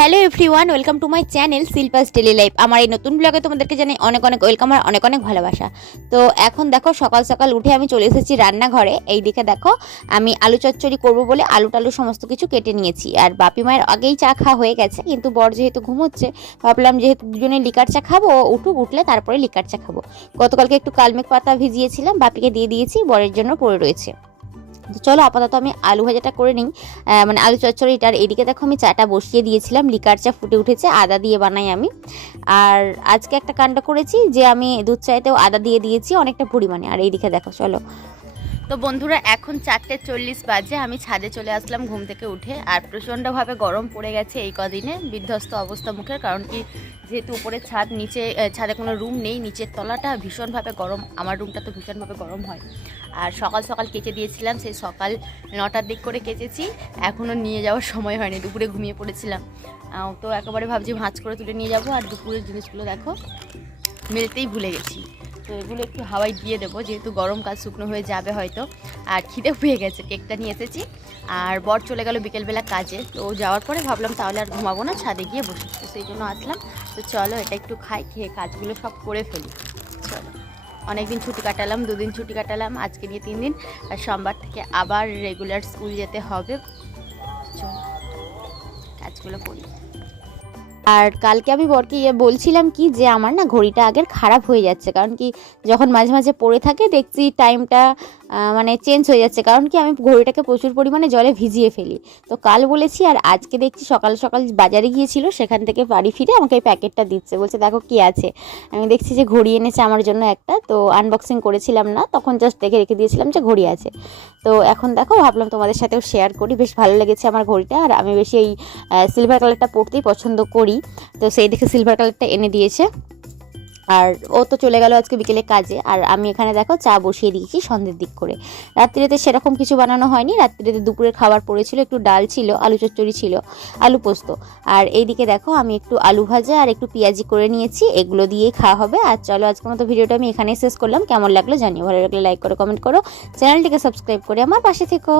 Hello everyone welcome to my channel Shilpa's daily life আমার এই নতুন ব্লগে তোমাদেরকে জানাই অনেক অনেক ওয়েলকাম আর অনেক অনেক ভালোবাসা। তো এখন দেখো, সকাল সকাল উঠে আমি চলে এসেছি রান্নাঘরে। এই দিকে দেখো, আমি আলু চচ্চড়ি করব বলে আলু টালু সমস্ত কিছু কেটে নিয়েছি। আর বাপি মায়ের আগেই চা খাওয়া হয়ে গেছে, কিন্তু বর যেহেতু ঘুমোচ্ছে, ভাবলাম যেহেতু দুজনে লিকার চা খাব, ও উঠুক, উঠলে তারপরে লিকার চা খাব। গতকালকে একটু কালমেঘ পাতা ভিজিয়েছিলাম, বাপিকে দিয়ে দিয়েছি, বরের জন্য পড়ে রয়েছে। তো চলো আপাতত আমি আলু ভাজাটা করে নিই। মানে আলু চচ্চড়িটার এদিকে দেখো আমি চাটা বসিয়ে দিয়েছিলাম, লিকার চা ফুটে উঠেছে, আদা দিয়ে বানাই আমি। আর আজকে একটা কাণ্ড করেছি যে আমি দুধ চাইতেও আদা দিয়ে দিয়েছি অনেকটা পরিমাণে। আর এইদিকে দেখো, চলো। তো বন্ধুরা, এখন চারটে চল্লিশ বাজে। আমি ছাদে চলে আসলাম ঘুম থেকে উঠে। আর প্রচণ্ডভাবে গরম পড়ে গেছে এই কদিনে, বিধ্বস্ত অবস্থা মুখের। কারণ কি, যেহেতু উপরে ছাদ, নিচে ছাদে কোনো রুম নেই, নিচের তলাটা ভীষণভাবে গরম। আমার রুমটা তো ভীষণভাবে গরম হয়। আর সকাল সকাল কেচে দিয়েছিলাম, সেই সকাল নটার দিক করে কেচেছি। এখনও নিয়ে যাওয়ার সময় হয়নি, দুপুরে ঘুমিয়ে পড়েছিলাম। তো একেবারে ভাবছি ভাঁজ করে তুলে নিয়ে যাব। আর দুপুরের জিনিসগুলো দেখো, মেলতেই ভুলে গেছি। তো এগুলো একটু হাওয়ায় দিয়ে দেবো, যেহেতু গরম কাজ শুকনো হয়ে যাবে হয়তো। আর খিদে পেয়ে গেছে, কেকটা নিয়ে এসেছি। আর বর চলে গেল বিকেলবেলা কাজে, তো যাওয়ার পরে ভাবলাম তাহলে আর ঘুমাবো না, ছাদে গিয়ে বসে তো সেই জন্য আসলাম। তো চলো এটা একটু খাই, খেয়ে কাজগুলো সব করে ফেলি। চলো। অনেকদিন ছুটি কাটালাম, দুদিন ছুটি কাটালাম, আজকে নিয়ে তিন দিন, আর সোমবার থেকে আবার রেগুলার স্কুল যেতে হবে। চলো, কাজগুলো করি। আর কালকে আমি বরকে ইয়ে বলছিলাম কি যে আমার না ঘড়িটা আগের খারাপ হয়ে যাচ্ছে। কারণ কি যখন মাঝে মাঝে পড়ে থাকে দেখছি টাইমটা মানে চেঞ্জ হয়ে যাচ্ছে। কারণ কি আমি ঘড়িটাকে প্রচুর পরিমাণে জলে ভিজিয়ে ফেলি। তো কাল বলেছি আর আজকে দেখছি সকাল সকাল বাজারে গিয়েছিল, সেখান থেকে বাড়ি ফিরে আমাকে এই প্যাকেটটা দিচ্ছে। বলছে, দেখো কি আছে। আমি দেখছি যে ঘড়ি এনেছে আমার জন্য একটা। তো আনবক্সিং করেছিলাম না, তখন জাস্ট দেখে রেখে দিয়েছিলাম যে ঘড়ি আছে। তো এখন দেখো, ভাবলাম তোমাদের সাথেও শেয়ার করি। বেশ ভালো লেগেছে আমার ঘড়িটা। আর আমি বেশি এই সিলভার কালারটা পরতেই পছন্দ করি। তো সেই দেখে সিলভার কালারটা এনে দিয়েছে। আর ও তো চলে গেল আজকে বিকেলে কাজে। আর আমি এখানে দেখো চা বসিয়ে দিয়েছি সন্ধ্যের দিক করে। রাত্রিতে সেরকম কিছু বানানো হয়নি। রাত্রিতে দুপুরের খাবার পড়েছিল, একটু ডাল ছিল, আলু চচ্চড়ি ছিল, আলু পোস্ত। আর এইদিকে দেখো আমি একটু আলু ভাজা আর একটু পেঁয়াজি করে নিয়েছি। এগুলো দিয়েই খাওয়া হবে। আর চলো আজকের মতো ভিডিওটা আমি এখানেই শেষ করলাম। কেমন লাগল জানিও। ভালো লাগলে লাইক করো কমেন্ট করো। চ্যানেলটিকে সাবস্ক্রাইব করে আমার পাশে থেকো।